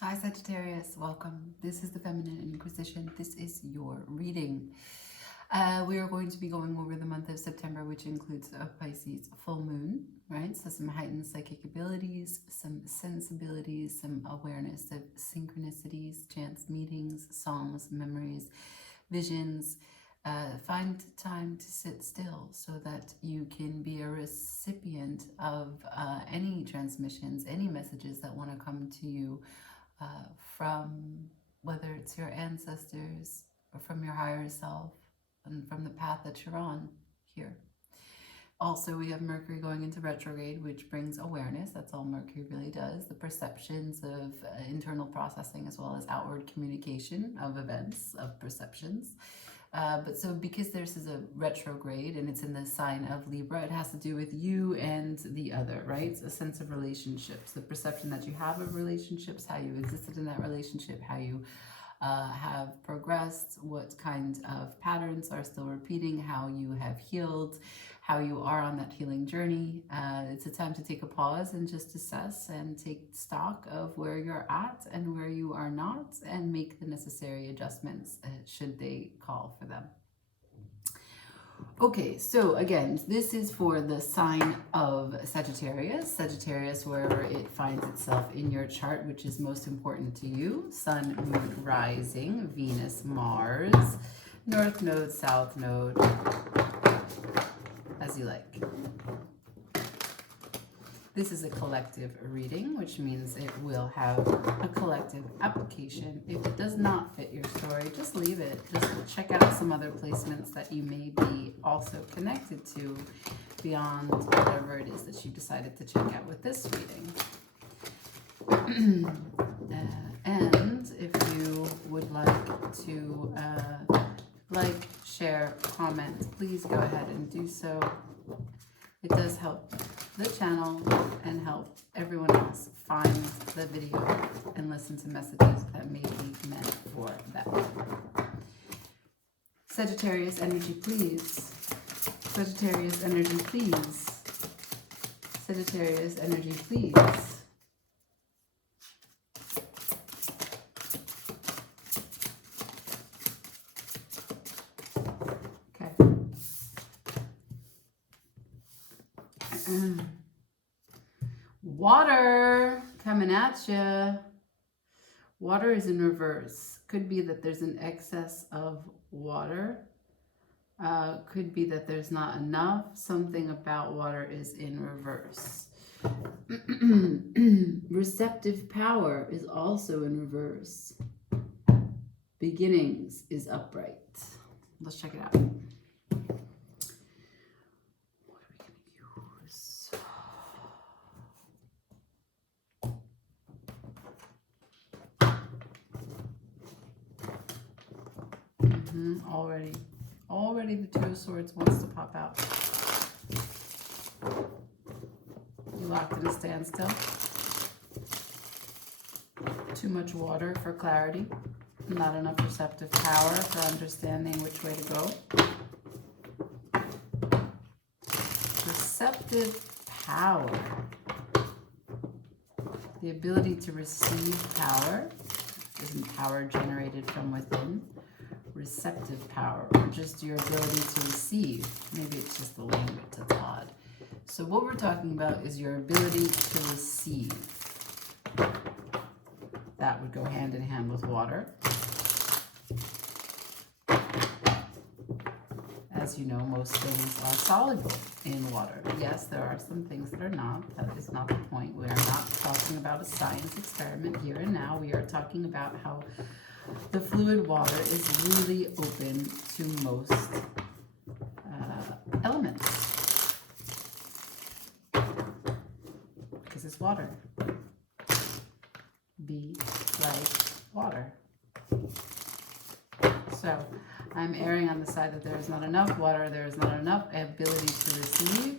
Hi Sagittarius, welcome. This is the Feminine Inquisition. This is your reading. We are going to be going over the month of September, which includes a Pisces full moon, right? So some heightened psychic abilities, some sensibilities, some awareness of synchronicities, chance meetings, songs, memories, visions. Find time to sit still so that you can be a recipient of any transmissions, any messages that want to come to you from whether it's your ancestors or from your higher self and from the path that you're on here. Also, we have Mercury going into retrograde, which brings awareness. That's all Mercury really does. The perceptions of internal processing as well as outward communication of events, of perceptions. But so because this is a retrograde and it's in the sign of Libra, it has to do with you and the other, right? It's a sense of relationships, the perception that you have of relationships, how you existed in that relationship, how you have progressed, what kind of patterns are still repeating, how you have healed, how you are on that healing journey. It's a time to take a pause and just assess and take stock of where you're at and where you are not, and make the necessary adjustments should they call for them. Okay, so again, this is for the sign of Sagittarius. Sagittarius, wherever it finds itself in your chart, which is most important to you. Sun, Moon, Rising, Venus, Mars, North Node, South Node, as you like. This is a collective reading, which means it will have a collective application. If it does not fit your story, just leave it. Just check out some other placements that you may be also connected to beyond whatever it is that you decided to check out with this reading. And if you would like to like, share, comment, please go ahead and do so. It does help the channel and help everyone else find the video and listen to messages that may be meant for them. Sagittarius energy, please. Sagittarius energy, please. Sagittarius energy, please. Water coming at you. Water is in reverse. Could be that there's an excess of water. Could be that there's not enough. Something about water is in reverse. Receptive power is also in reverse. Beginnings is upright. Let's check it out. Already the Two of Swords wants to pop out. You locked in a standstill. Too much water for clarity. Not enough receptive power for understanding which way to go. Receptive power. The ability to receive power. Isn't power generated from within? Receptive power, or just your ability to receive. Maybe it's just the language that's odd. So what we're talking about is your ability to receive. That would go hand in hand with water. As you know, most things are soluble in water. Yes, there are some things that are not. That is not the point. We are not talking about a science experiment here and now. We are talking about how the fluid water is really open to most elements because it's water. Be like water. So I'm erring on the side that there is not enough water, there is not enough ability to receive,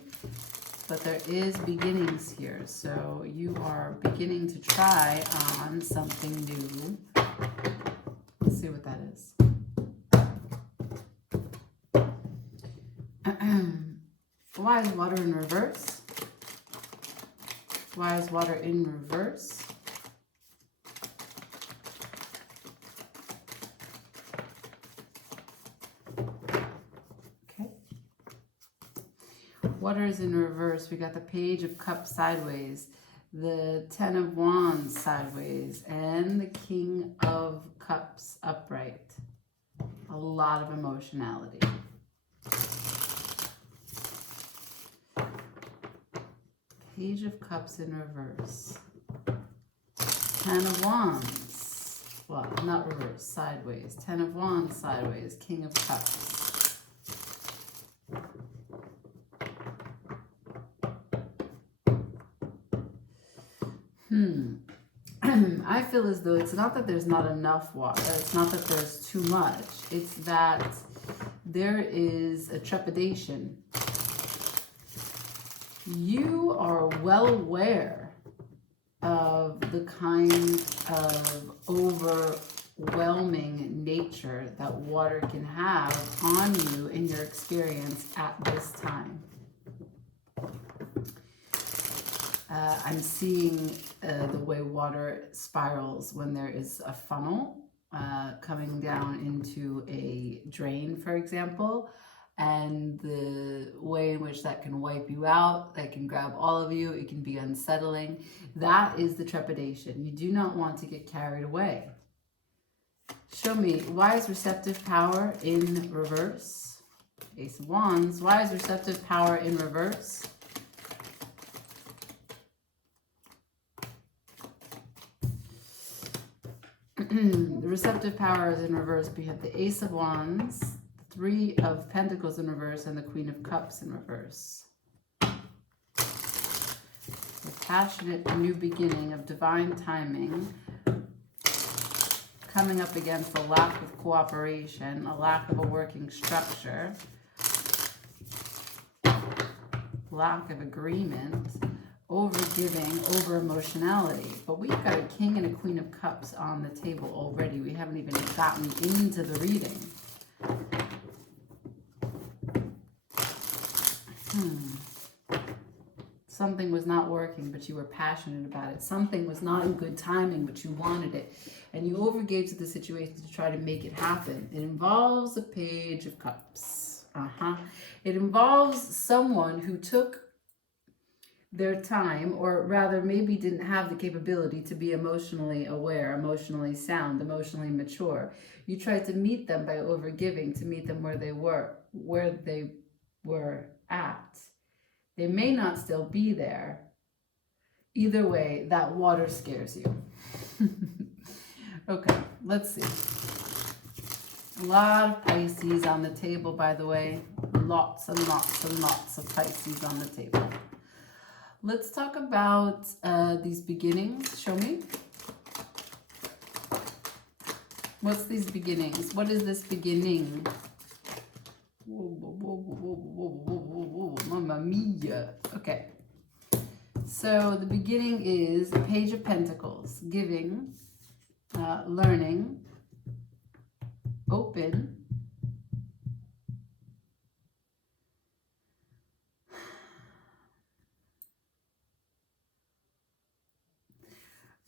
but there is beginnings here. So you are beginning to try on something new. Let's see what that is. Why is water in reverse? Why is water in reverse? Water is in reverse. We got the Page of Cups sideways, the Ten of Wands sideways, and the King of Cups upright. A lot of emotionality. Page of Cups in reverse. Ten of Wands. Well, not reverse, sideways. Ten of Wands sideways. King of Cups. I feel as though it's not that there's not enough water. It's not that there's too much. It's that there is a trepidation. You are well aware of the kind of overwhelming nature that water can have on you in your experience at this time. I'm seeing the way water spirals when there is a funnel coming down into a drain, for example, and the way in which that can wipe you out, that can grab all of you, it can be unsettling. That is the trepidation. You do not want to get carried away. Show me, why is receptive power in reverse? Ace of Wands. Why is receptive power in reverse? The receptive power is in reverse. We have the Ace of Wands, the Three of Pentacles in reverse, and the Queen of Cups in reverse. The passionate new beginning of divine timing coming up against a lack of cooperation, a lack of a working structure, lack of agreement, over-giving, over-emotionality. But we've got a King and a Queen of Cups on the table already. We haven't even gotten into the reading. Something was not working, but you were passionate about it. Something was not in good timing, but you wanted it. And you overgave to the situation to try to make it happen. It involves a Page of Cups. It involves someone who took their time, or rather maybe didn't have the capability to be emotionally aware, emotionally sound, emotionally mature. You tried to meet them by overgiving, to meet them where they were at. They may not still be there. Either way, that water scares you. Okay, let's see. A lot of Pisces on the table, by the way. Lots and lots and lots of Pisces on the table. Let's talk about these beginnings. Show me. What's these beginnings? What is this beginning? Whoa, whoa, whoa, whoa, whoa, whoa, whoa, whoa, Mamma mia. Okay. So the beginning is the Page of Pentacles, giving, learning, open,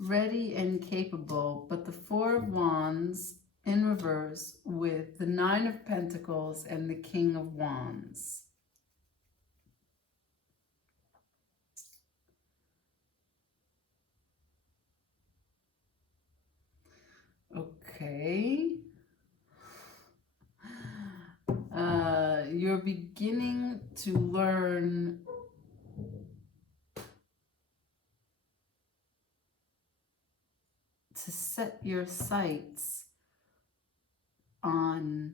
ready and capable, but the Four of Wands in reverse with the Nine of Pentacles and the King of Wands. Okay. You're beginning to learn to set your sights on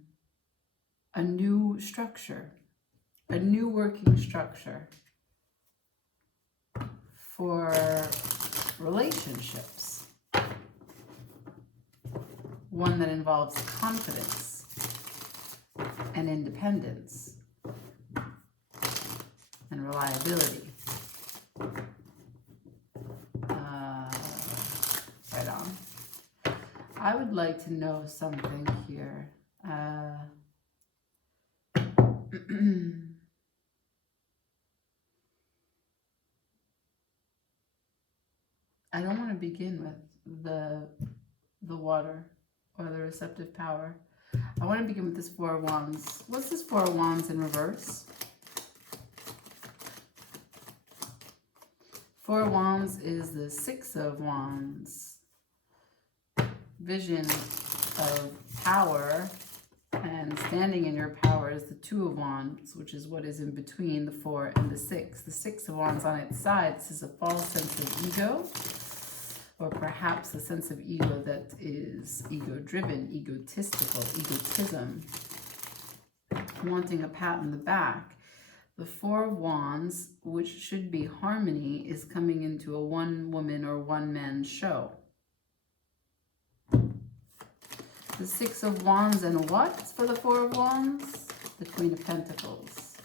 a new structure, a new working structure for relationships. One that involves confidence and independence and reliability. Right on. I would like to know something here. I don't want to begin with the water or the receptive power. I want to begin with this Four of Wands. What's this Four of Wands in reverse? Four of Wands is the Six of Wands. Vision of power, and standing in your power is the Two of Wands, which is what is in between the Four and the Six. The Six of Wands on its side, this is a false sense of ego, or perhaps a sense of ego that is ego-driven, egotistical, egotism, wanting a pat on the back. The Four of Wands, which should be harmony, is coming into a one-woman or one-man show. The Six of Wands and what for the Four of Wands? The Queen of Pentacles.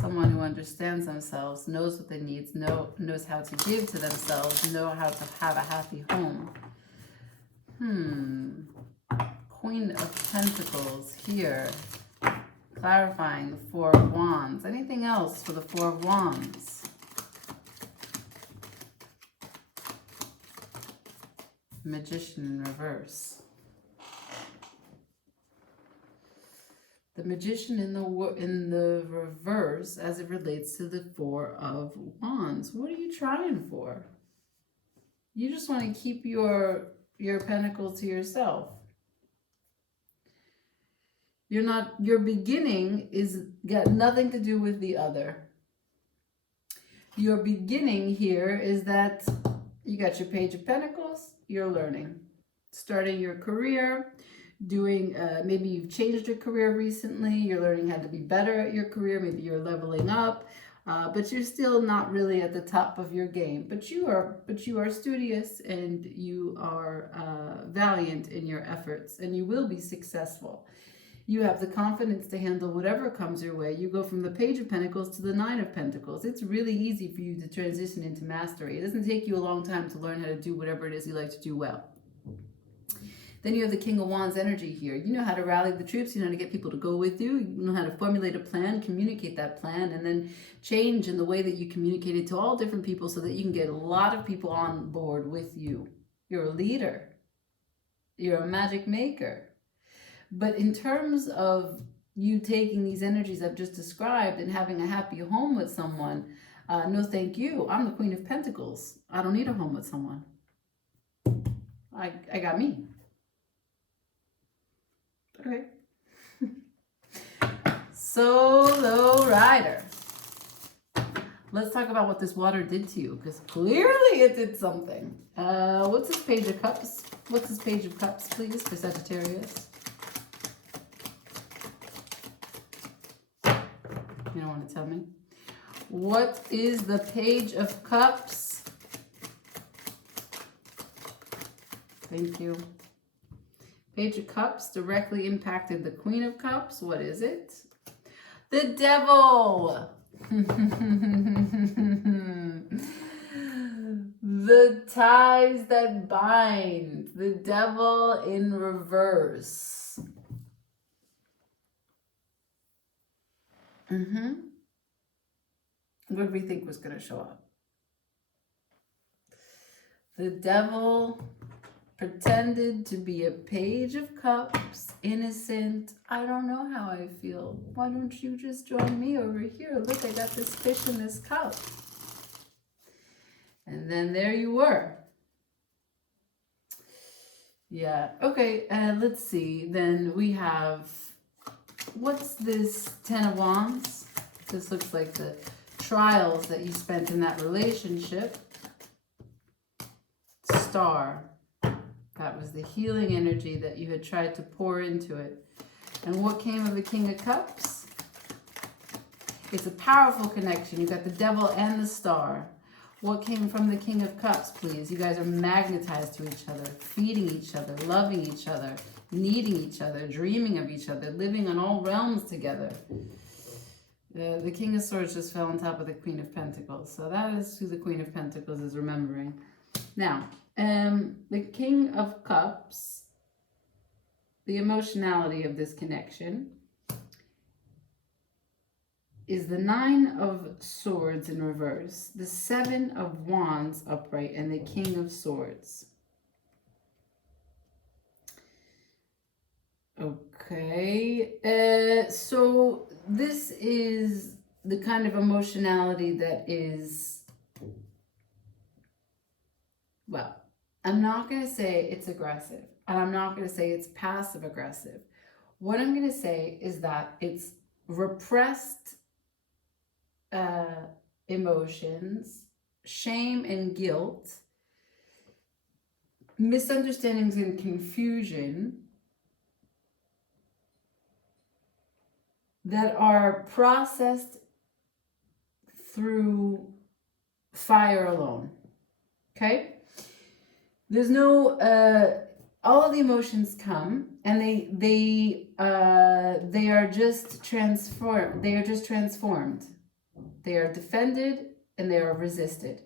Someone who understands themselves, knows what they need, knows how to give to themselves, know how to have a happy home. Queen of Pentacles here, clarifying the Four of Wands. Anything else for the Four of Wands? Magician in reverse. The Magician in the reverse as it relates to the Four of Wands. What are you trying for? You just want to keep your pentacles to yourself. Your beginning is got nothing to do with the other. Your beginning here is that you got your Page of Pentacles, you're learning, starting your career, doing, maybe you've changed your career recently, you're learning how to be better at your career, maybe you're leveling up, but you're still not really at the top of your game. But you are studious, and you are valiant in your efforts, and you will be successful. You have the confidence to handle whatever comes your way. You go from the Page of Pentacles to the Nine of Pentacles. It's really easy for you to transition into mastery. It doesn't take you a long time to learn how to do whatever it is you like to do well. Then you have the King of Wands energy here. You know how to rally the troops. You know how to get people to go with you. You know how to formulate a plan, communicate that plan, and then change in the way that you communicate it to all different people so that you can get a lot of people on board with you. You're a leader. You're a magic maker. But in terms of you taking these energies I've just described and having a happy home with someone, no thank you. I'm the Queen of Pentacles. I don't need a home with someone. I got me. Okay. Solo rider. Let's talk about what this water did to you, because clearly it did something. What's this Page of Cups? What's this Page of Cups, please, for Sagittarius? You don't want to tell me? What is the Page of Cups? Thank you. Page of Cups directly impacted the Queen of Cups. What is it? The Devil. The ties that bind. The Devil in reverse. What did we think was going to show up? The Devil pretended to be a Page of Cups, innocent. I don't know how I feel. Why don't you just join me over here? Look, I got this fish in this cup. And then there you were. Yeah, okay, let's see. Then we have, what's this Ten of Wands? This looks like the trials that you spent in that relationship. Star. That was the healing energy that you had tried to pour into it. And what came of the King of Cups? It's a powerful connection. You got the Devil and the Star. What came from the King of Cups, please? You guys are magnetized to each other, feeding each other, loving each other, needing each other, dreaming of each other, living on all realms together. The King of Swords just fell on top of the Queen of Pentacles. So that is who the Queen of Pentacles is remembering. Now, the King of Cups, the emotionality of this connection, is the Nine of Swords in reverse, the Seven of Wands upright, and the King of Swords. Okay, so this is the kind of emotionality that is, well, I'm not going to say it's aggressive, and I'm not going to say it's passive aggressive. What I'm going to say is that it's repressed emotions, shame and guilt, misunderstandings and confusion that are processed through fire alone. Okay? There's no all of the emotions come, and they are just transformed. They are just transformed. They are defended and they are resisted.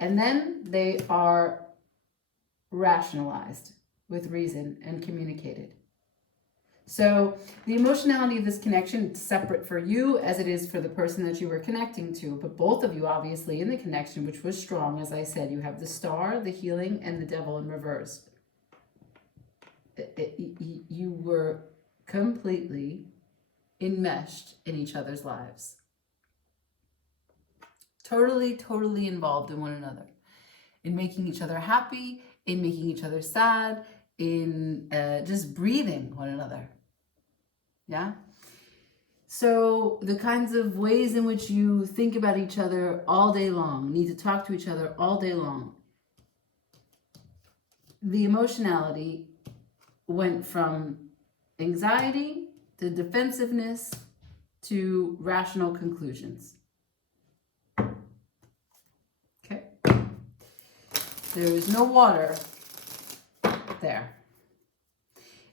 And then they are rationalized with reason and communicated. So the emotionality of this connection is separate for you as it is for the person that you were connecting to. But both of you, obviously, in the connection, which was strong, as I said, you have the star, the healing, and the devil in reverse. You were completely enmeshed in each other's lives. Totally involved in one another. In making each other happy, in making each other sad, in just breathing one another. Yeah? So the kinds of ways in which you think about each other all day long, need to talk to each other all day long. The emotionality went from anxiety to defensiveness to rational conclusions. Okay? There is no water there.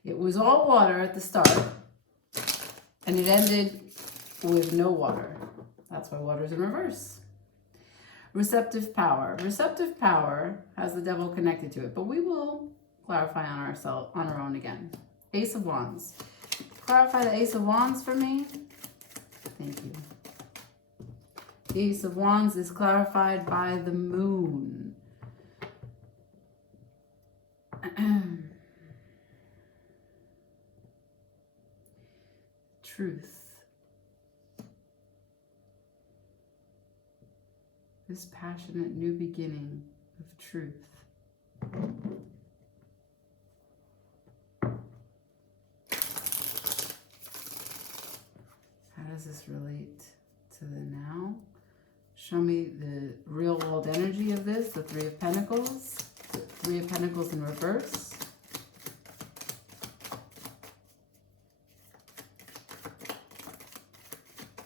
It was all water at the start, and it ended with no water. That's why water is in reverse. Receptive power. Receptive power has the devil connected to it, but we will clarify on our own again. Ace of Wands. Clarify the Ace of Wands for me. Thank you. The Ace of Wands is clarified by the moon. Truth. This passionate new beginning of truth. How does this relate to the now? Show me the real world energy of this, the Three of Pentacles. The Three of Pentacles in reverse.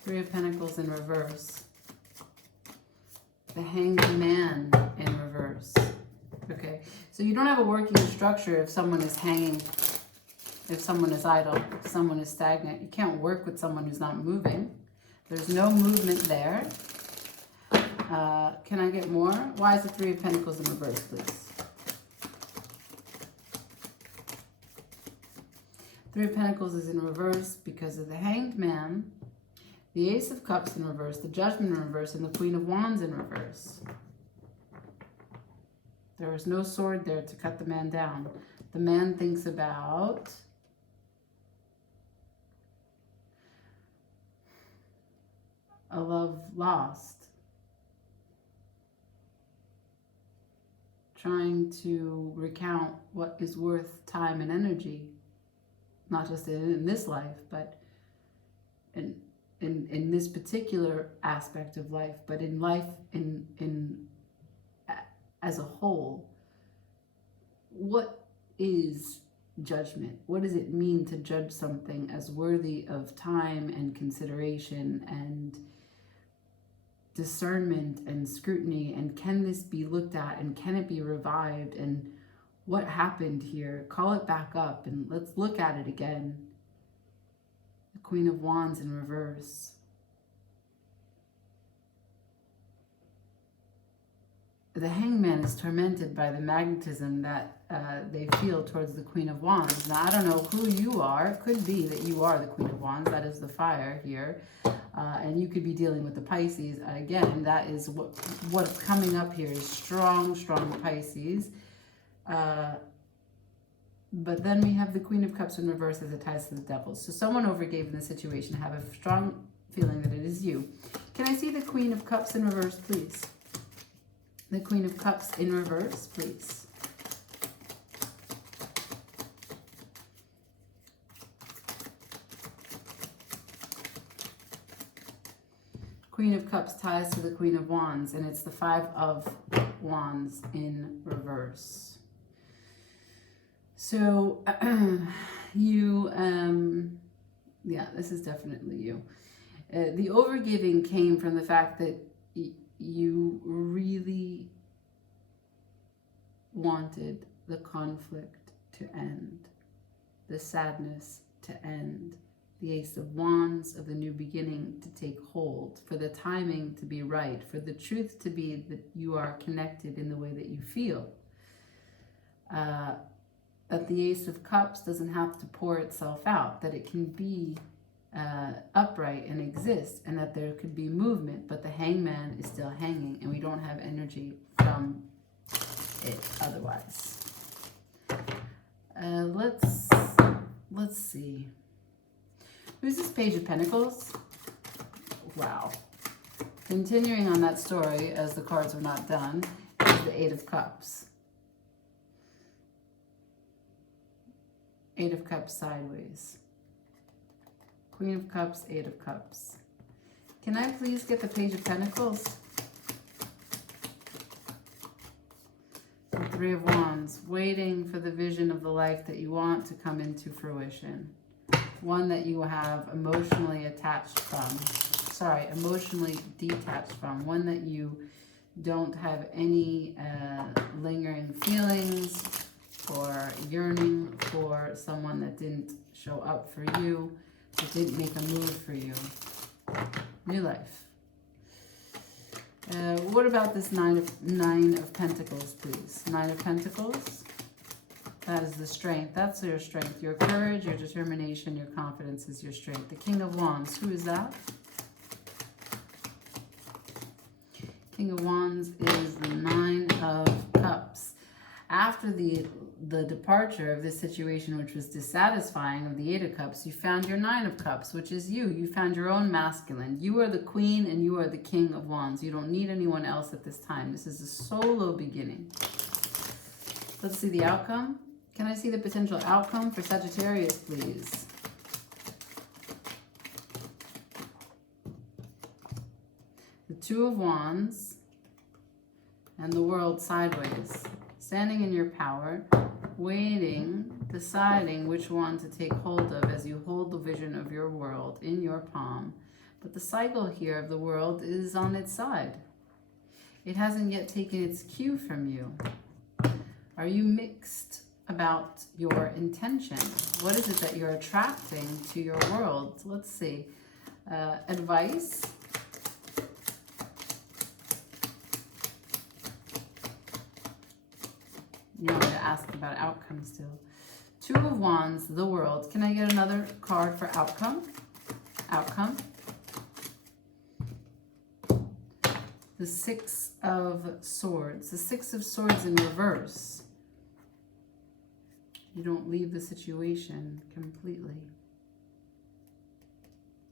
Three of Pentacles in reverse. The Hanged Man in reverse. Okay, so you don't have a working structure if someone is hanging, if someone is idle, if someone is stagnant. You can't work with someone who's not moving. There's no movement there. Can I get more? Why is the Three of Pentacles in reverse, please? Three of Pentacles is in reverse because of the Hanged Man, the Ace of Cups in reverse, the Judgment in reverse, and the Queen of Wands in reverse. There is no sword there to cut the man down. The man thinks about a love lost. Trying to recount what is worth time and energy. Not just in this life, but in this particular aspect of life, but in life as a whole. What is judgment? What does it mean to judge something as worthy of time and consideration and discernment and scrutiny? And can this be looked at, and can it be revived? And what happened here? Call it back up and let's look at it again. The Queen of Wands in reverse. The Hanged Man is tormented by the magnetism that they feel towards the Queen of Wands. Now, I don't know who you are. It could be that you are the Queen of Wands. That is the fire here. And you could be dealing with the Pisces. Again, that is what's coming up here is strong Pisces. But then we have the Queen of Cups in reverse as it ties to the devil. So someone overgave in this situation. I have a strong feeling that it is you. Can I see the Queen of Cups in reverse, please? The Queen of Cups in reverse, please. Queen of Cups ties to the Queen of Wands, and it's the Five of Wands in reverse. So, yeah, this is definitely you. The overgiving came from the fact that you really wanted the conflict to end, the sadness to end, the Ace of Wands of the new beginning to take hold, for the timing to be right, for the truth to be that you are connected in the way that you feel. That the Ace of Cups doesn't have to pour itself out, that it can be upright and exist, and that there could be movement, but the Hangman is still hanging, and we don't have energy from it otherwise. Let's see. Who's this Page of Pentacles? Wow. Continuing on that story, as the cards are not done, is the Eight of Cups. Eight of Cups sideways. Queen of Cups, Eight of Cups. Can I please get the Page of Pentacles? The Three of Wands. Waiting for the vision of the life that you want to come into fruition. One that you have emotionally attached from. Sorry, emotionally detached from. One that you don't have any lingering feelings or yearning for, someone that didn't show up for you, that didn't make a move for you. New life. What about this Nine of Pentacles, please? Nine of Pentacles. That is the strength. That's your strength. Your courage, your determination, your confidence is your strength. The King of Wands. Who is that? King of Wands is the Nine of Cups. After the departure of this situation, which was dissatisfying, of the Eight of Cups, you found your Nine of Cups, which is you. You found your own masculine. You are the Queen and you are the King of Wands. You don't need anyone else at this time. This is a solo beginning. Let's see the outcome. Can I see the potential outcome for Sagittarius, please? The Two of Wands and the World sideways. Standing in your power, waiting, deciding which one to take hold of as you hold the vision of your world in your palm. But the cycle here of the world is on its side. It hasn't yet taken its cue from you. Are you mixed about your intention? What is it that you're attracting to your world? Let's see. Advice. You want me to ask about outcome still. Two of Wands, the World. Can I get another card for outcome? Outcome. The Six of Swords. The Six of Swords in reverse. You don't leave the situation completely.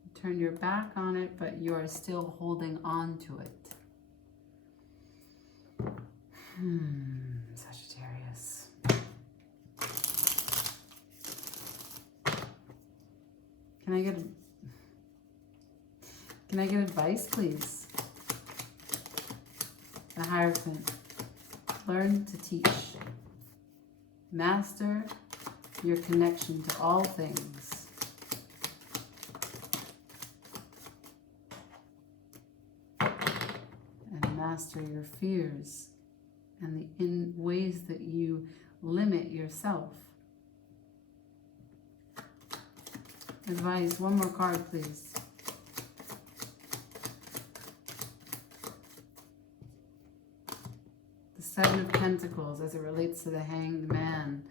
You turn your back on it, but you are still holding on to it. Sagittarius. Can I get advice, please? The Hierophant. Learn to teach. Master your connection to all things. And master your fears and the ways that you limit yourself. Advice. One more card, please. The Seven of Pentacles as it relates to the Hanged Man.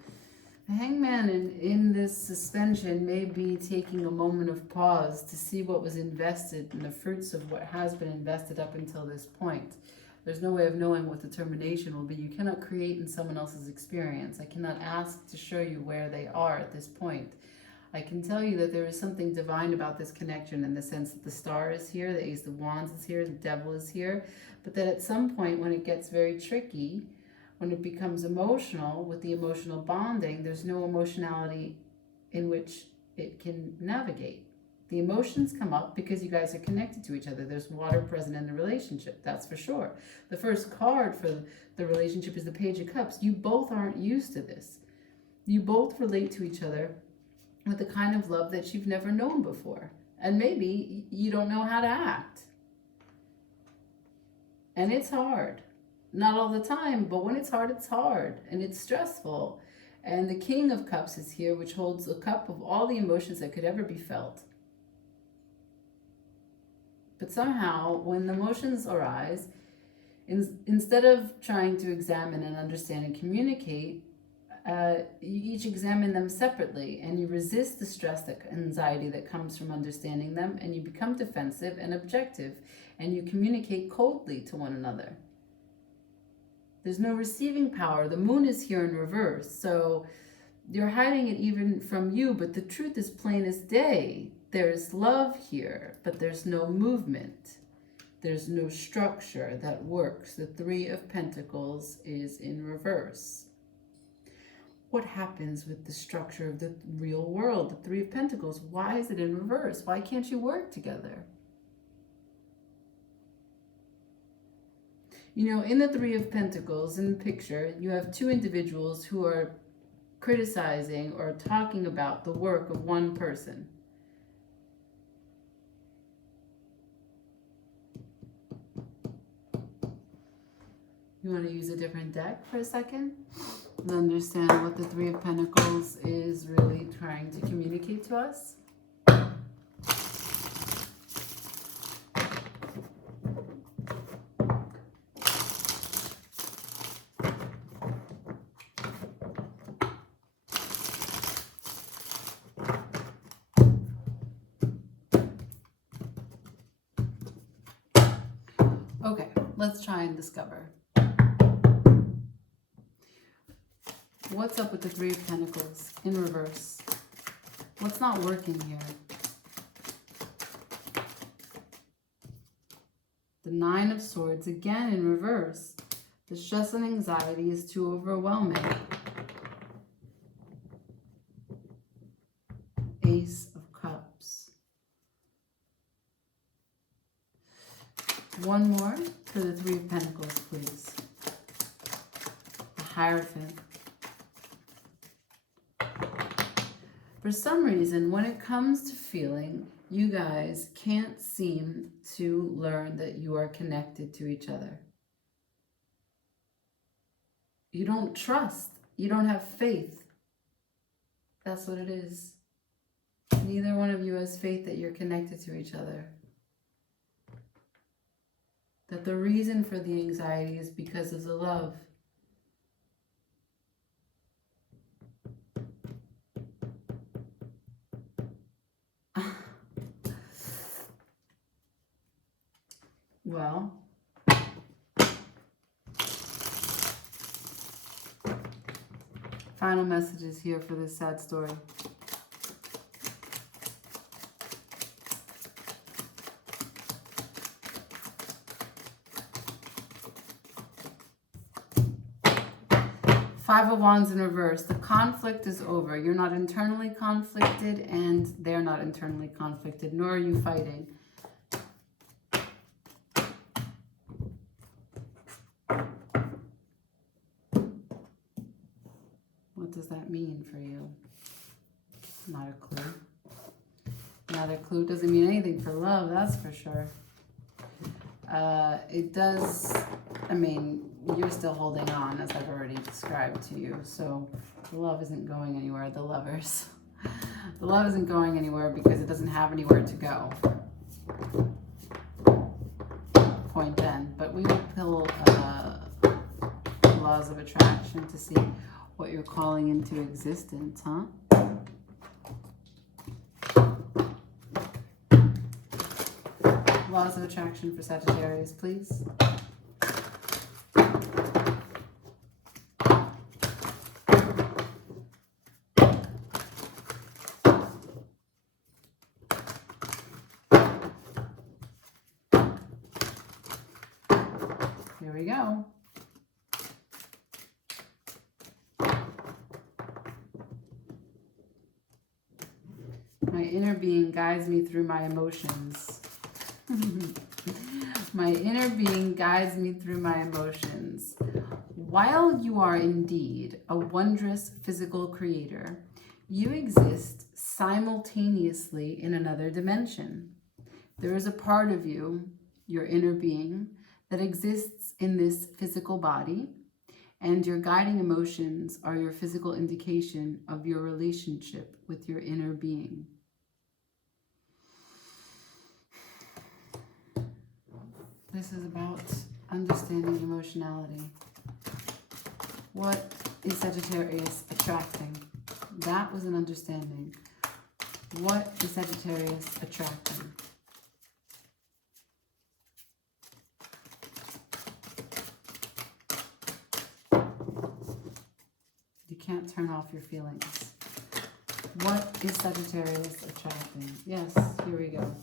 The Hanged Man in this suspension may be taking a moment of pause to see what was invested and the fruits of what has been invested up until this point. There's no way of knowing what the termination will be. You cannot create in someone else's experience. I cannot ask to show you where they are at this point. I can tell you that there is something divine about this connection, in the sense that the Star is here, the Ace of Wands is here, the Devil is here, but that at some point when it gets very tricky, when it becomes emotional, with the emotional bonding, there's no emotionality in which it can navigate. The emotions come up because you guys are connected to each other. There's water present in the relationship, that's for sure. The first card for the relationship is the Page of Cups. You both aren't used to this. You both relate to each other with the kind of love that you've never known before. And maybe you don't know how to act. And it's hard. Not all the time, but when it's hard and it's stressful. And the King of Cups is here, which holds a cup of all the emotions that could ever be felt. But somehow, when the emotions arise, instead of trying to examine and understand and communicate, you each examine them separately, and you resist the stress, the anxiety that comes from understanding them, and you become defensive and objective, and you communicate coldly to one another. There's no receiving power. The moon is here in reverse, so you're hiding it even from you, but the truth is plain as day. There's love here, but there's no movement. There's no structure that works. The Three of Pentacles is in reverse. What happens with the structure of the real world? The Three of Pentacles, why is it in reverse? Why can't you work together? You know, in the Three of Pentacles, in the picture, you have two individuals who are criticizing or talking about the work of one person. You want to use a different deck for a second to understand what the Three of Pentacles is really trying to communicate to us? Okay, let's try and discover. What's up with the Three of Pentacles in reverse? What's not working here? The Nine of Swords, again in reverse. The stress and anxiety is too overwhelming. Ace of Cups. One more for the Three of Pentacles, please. The Hierophant. For some reason, when it comes to feeling, you guys can't seem to learn that you are connected to each other. You don't trust. You don't have faith. That's what it is. Neither one of you has faith that you're connected to each other. That the reason for the anxiety is because of the love. Well, final messages here for this sad story. Five of Wands in reverse. The conflict is over. You're not internally conflicted, and they're not internally conflicted, nor are you fighting. What does that mean for you? Not a clue. Not a clue doesn't mean anything for love, that's for sure. It does, I mean, you're still holding on, as I've already described to you. So the love isn't going anywhere, the lovers. The love isn't going anywhere because it doesn't have anywhere to go. Point end. But we will pull laws of attraction to see what you're calling into existence, huh? Laws of attraction for Sagittarius, please. we go. My inner being guides me through my emotions. My inner being guides me through my emotions. While you are indeed a wondrous physical creator, you exist simultaneously in another dimension. There is a part of you, your inner being, that exists in this physical body, and your guiding emotions are your physical indication of your relationship with your inner being. This is about understanding emotionality. What is Sagittarius attracting? That was an understanding. What is Sagittarius attracting? You can't turn off your feelings. What is Sagittarius attracting? Yes, here we go.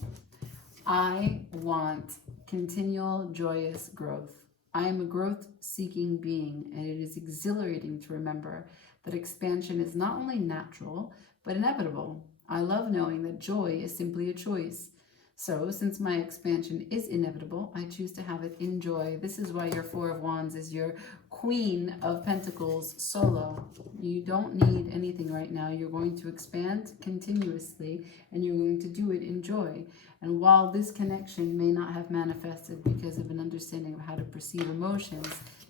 I want continual joyous growth. I am a growth-seeking being, and it is exhilarating to remember that expansion is not only natural, but inevitable. I love knowing that joy is simply a choice. So, since my expansion is inevitable, I choose to have it in joy. This is why your Four of Wands is your Queen of Pentacles solo. You don't need anything right now. You're going to expand continuously, and you're going to do it in joy. And while this connection may not have manifested because of an understanding of how to perceive emotions,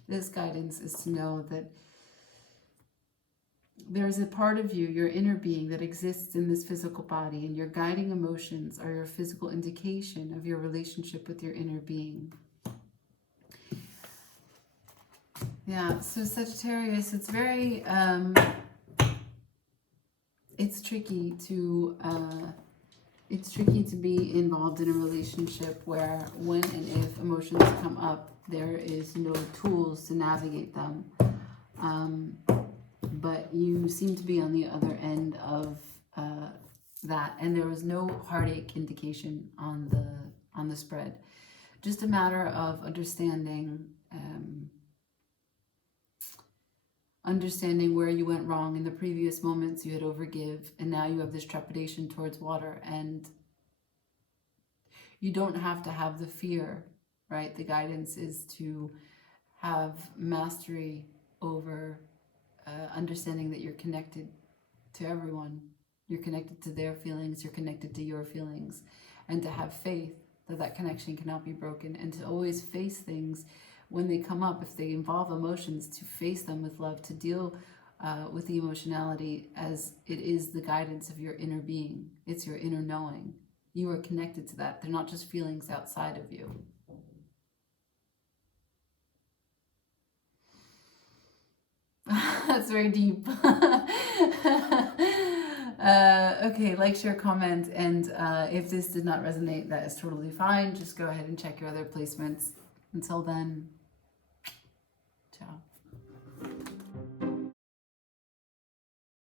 this guidance is to know that there is a part of you, your inner being, that exists in this physical body, and your guiding emotions are your physical indication of your relationship with your inner being. Yeah, so Sagittarius, it's very, it's tricky to be involved in a relationship where when and if emotions come up, there is no tools to navigate them. But you seem to be on the other end of that, and there was no heartache indication on the spread. Just a matter of understanding where you went wrong in the previous moments. You had overgive, and now you have this trepidation towards water, and you don't have to have the fear, right? The guidance is to have mastery over understanding that you're connected to everyone. You're connected to their feelings, you're connected to your feelings, and to have faith that that connection cannot be broken, and to always face things when they come up, if they involve emotions, to face them with love, to deal with the emotionality as it is the guidance of your inner being. It's your inner knowing. You are connected to that. They're not just feelings outside of you. That's very deep. Okay, like, share, comment, and if this did not resonate, that is totally fine. Just go ahead and check your other placements. Until then,